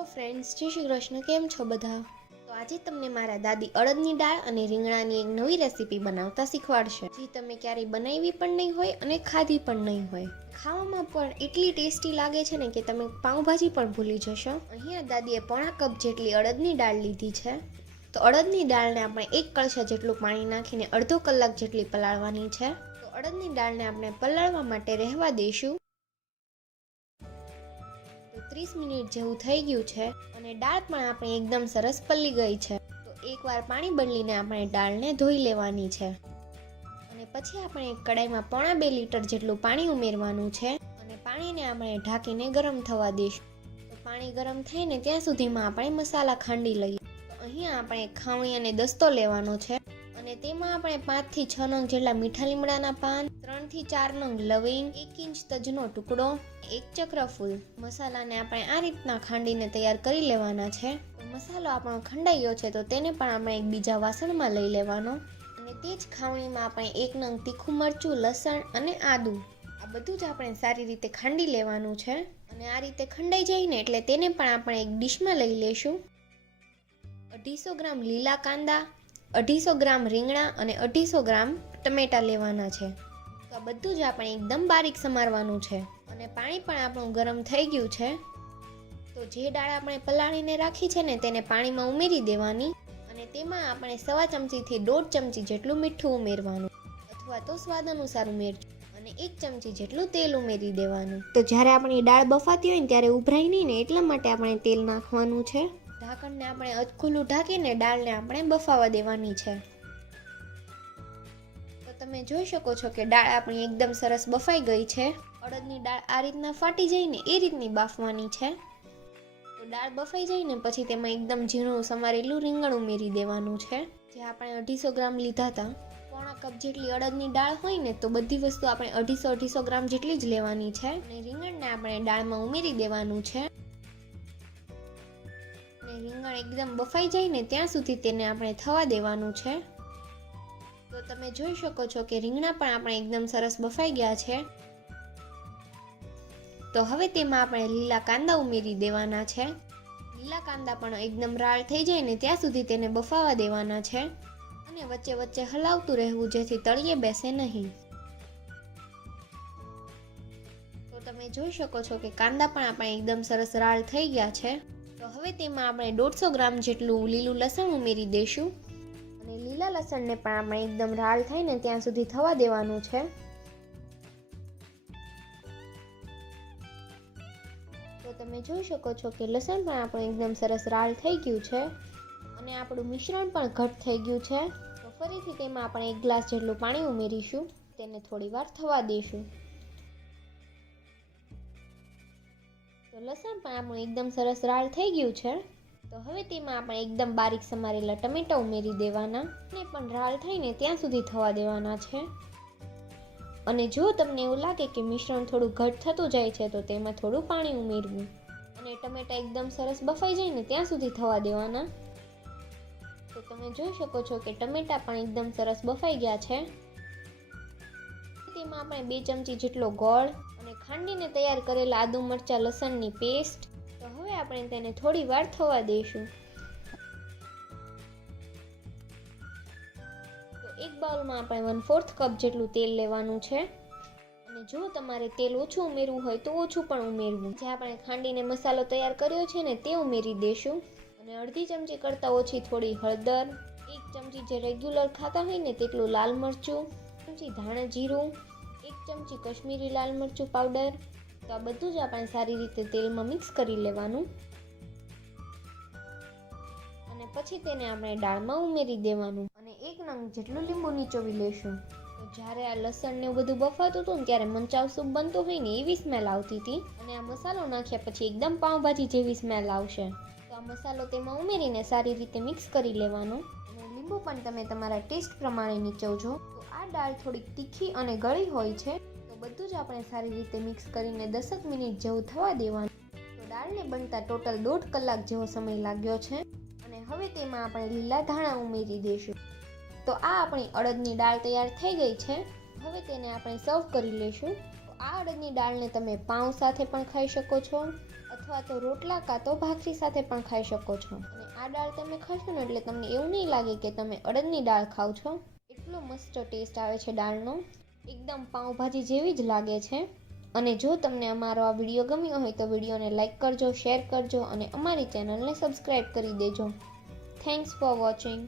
Hello friends, જય શ્રી કૃષ્ણ. કેમ છો બધા? તો આજે તમને મારા દાદી અડદની દાળ અને રીંગણાની એક નવી રેસીપી બનાવતા શીખવાડશે, જે તમે ક્યારેય બનાવી પણ નહીં હોય અને ખાધી પણ નહીં હોય. ખાવામાં પણ એટલી ટેસ્ટી લાગે છે ને કે તમે પાઉંભાજી પણ ભૂલી જશો. અહીંયા દાદીએ પોણા કપ જેટલી અડદની દાળ લીધી છે. તો અડદની દાળને આપણે 1 કળશા જેટલું પાણી નાખીને અડધો કલાક જેટલી પલાળવાની છે. તો અડદની દાળને આપણે પલાળવા માટે રહેવા દઈશું. તો 30 મિનિટ જેવું થઈ ગયું છે અને દાળ પણ આપણી એકદમ સરસ પલળી ગઈ છે. તો એકવાર પાણી બદલીને આપણે દાળને ધોઈ લેવાની છે અને પછી આપણે એક કડાઈમાં પોણા 2 લીટર જેટલું પાણી ઉમેરવાનું છે અને પાણીને આપણે ઢાંકીને ગરમ થવા દઈશું. તો પાણી ગરમ થાય ને ત્યાં સુધીમાં આપણે મસાલા ખાંડી લઈએ. તો અહીંયા આપણે ખાવણી અને દસ્તો લેવાનો છે અને તેમાં આપણે 5 થી 6 નંગ જેટલા મીઠા લીમડાના પાન, 3 થી 4 નંગ લવિંગ, 1 ઇંચ તજનો ટુકડો, 1 ચક્રફૂલ મસાલાને આપણે આ રીતના ખાંડીને તૈયાર કરી લેવાના છે. મસાલો આપણો ખંડાઈ ગયો છે તો તેને પણ આપણે એક બીજા વાસણમાં લઈ લેવાનો અને તે જ ખાવણીમાં આપણે 1 નંગ તીખું મરચું, લસણ અને આદુ આ બધું જ આપણે સારી રીતે ખાંડી લેવાનું છે. અને આ રીતે ખંડાઈ જાય ને એટલે તેને પણ આપણે એક ડીશમાં લઈ લેશું. 250 ગ્રામ લીલા કાંદા, 250 ગ્રામ રીંગણા અને 250 ગ્રામ ટમેટા લેવાના છે. તો આ બધું જ આપણે એકદમ બારીક સમારવાનું છે અને પાણી પણ આપણું ગરમ થઈ ગયું છે. તો જે દાળ આપણે પલાળીને રાખી છે ને તેને પાણીમાં ઉમેરી દેવાની અને તેમાં આપણે 1/4 ચમચીથી 1.5 ચમચી જેટલું મીઠું ઉમેરવાનું અથવા તો સ્વાદ અનુસાર ઉમેરજો અને 1 ચમચી જેટલું તેલ ઉમેરી દેવાનું. તો જ્યારે આપણી દાળ બફાતી હોય ને ત્યારે ઉભરાય નહીં ને એટલા માટે આપણે તેલ નાખવાનું છે. ઢાંકણને આપણે અધખુલ્લું ઢાંકીને દાળને આપણે બફાવા દેવાની છે. તો તમે જોઈ શકો છો કે દાળ આપણી એકદમ સરસ બફાઈ ગઈ છે. અડદની દાળ આ રીતના ફાટી જાય ને એ રીતની બાફવાની છે. તો દાળ બફાઈ જાય ને પછી તેમાં એકદમ ઝીણું સમારેલું રીંગણ ઉમેરી દેવાનું છે. જે આપણે 250 ગ્રામ લીધા હતા. પોણા કપ જેટલી અડદની દાળ હોય ને તો બધી વસ્તુ આપણે 250 ગ્રામ જેટલી જ લેવાની છે અને રીંગણને આપણે દાળમાં ઉમેરી દેવાનું છે. રીંગણ એકદમ બફાઈ જાય ને ત્યાં સુધી તેને આપણે થવા દેવાનું છે. તો તમે જોઈ શકો છો કે રીંગણા પણ આપણે એકદમ સરસ બફાઈ ગયા છે. તો હવે તેમાં આપણે લીલા કાંદા ઉમેરી દેવાના છે. લીલા કાંદા પણ એકદમ રાળ થઈ જાય ને ત્યાં સુધી તેને બફાવા દેવાના છે અને વચ્ચે વચ્ચે હલાવતું રહેવું જેથી તળિયે બેસે નહીં. તો તમે જોઈ શકો છો કે કાંદા પણ આપણે એકદમ સરસ રાળ થઈ ગયા છે. તો હવે તેમાં આપણે 150 ગ્રામ જેટલું લીલું લસણ ઉમેરી દઈશું અને લીલા લસણને પણ આપણે એકદમ રાળ થાય ને ત્યાં સુધી થવા દેવાનું છે. તો તમે જોઈ શકો છો કે લસણ પણ આપણું એકદમ સરસ રાળ થઈ ગયું છે અને આપણું મિશ્રણ પણ ઘટ થઈ ગયું છે. તો ફરીથી તેમાં આપણે 1 ગ્લાસ જેટલું પાણી ઉમેરીશું, તેને થોડી વાર થવા દઈશું. તો લસણ પણ આપણું એકદમ સરસ રાળ થઈ ગયું છે. તો હવે તેમાં આપણે એકદમ બારીક સમારેલા ટમેટા ઉમેરી દેવાના અને પણ રાળ થઈને ત્યાં સુધી થવા દેવાના છે. અને જો તમને એવું લાગે કે મિશ્રણ થોડું ઘટ થતું જાય છે તો તેમાં થોડું પાણી ઉમેરવું અને ટમેટા એકદમ સરસ બફાઈ જાય ને ત્યાં સુધી થવા દેવાના. તો તમે જોઈ શકો છો કે ટમેટા પણ એકદમ સરસ બફાઈ ગયા છે. તેમાં આપણે 2 ચમચી જેટલો ગોળ અને ખાંડીને તૈયાર કરેલા આદુ મરચાં લસણની પેસ્ટ. તો હવે આપણે તેને થોડી વાર થવા દઈશું. તો એક બાઉલમાં આપણે 1/4 કપ જેટલું તેલ લેવાનું છે અને જો તમારે તેલ ઓછું ઉમેરવું હોય તો ઓછું પણ ઉમેરવું. જે આપણે ખાંડીને મસાલો તૈયાર કર્યો છે ને તે ઉમેરી દેશું અને અડધી ચમચી કરતાં ઓછી થોડી હળદર, 1 ચમચી જે રેગ્યુલર ખાતા હોય ને તેટલું લાલ મરચું, 1 ચમચી ધાણા જીરું, 1 ચમચી કશ્મીરી લાલ મરચું પાવડર. તો આ બધું જ આપણે સારી રીતે તેલમાં મિક્સ કરી લેવાનું અને પછી તેને આપણે દાળમાં ઉમેરી દેવાનું અને 1 નંગ જેટલું લીંબુ નીચોવી લેશું. તો જ્યારે આ લસણ ને બધું બફાતું હતું ને ત્યારે મંચાવ સૂપ બનતું હોય ને એવી સ્મેલ આવતી હતી અને આ મસાલો નાખ્યા પછી એકદમ પાઉંભાજી જેવી સ્મેલ આવશે. તો આ મસાલો તેમાં ઉમેરીને સારી રીતે મિક્સ કરી લેવાનો અને લીંબુ પણ તમે તમારા ટેસ્ટ પ્રમાણે નીચવજો. તો આ દાળ થોડીક તીખી અને ગળી હોય છે. બધું જ આપણે સારી રીતે મિક્સ કરીને 10 મિનિટ જેવું થવા દેવાનું. તો દાળને બનતા ટોટલ 1.5 કલાક જેવો સમય લાગ્યો છે અને હવે તેમાં આપણે લીલા ધાણા ઉમેરી દઈશું. તો આ આપણી અડદની દાળ તૈયાર થઈ ગઈ છે. હવે તેને આપણે સર્વ કરી લઈશું. તો આ અડદની દાળને તમે પાઉં સાથે પણ ખાઈ શકો છો અથવા અથવા તો રોટલા કાં તો ભાખરી સાથે પણ ખાઈ શકો છો. અને આ દાળ તમે ખાશો ને એટલે તમને એવું નહીં લાગે કે તમે અડદની દાળ ખાવ છો. એટલો મસ્ત ટેસ્ટ આવે છે દાળનો, એકદમ પાઉંભાજી જેવી જ લાગે છે. અને જો તમને અમારો આ વિડીયો ગમ્યો હોય તો વિડીયોને લાઇક કરજો, શેર કરજો અને અમારી ચેનલને સબસ્ક્રાઈબ કરી દેજો. Thanks for watching.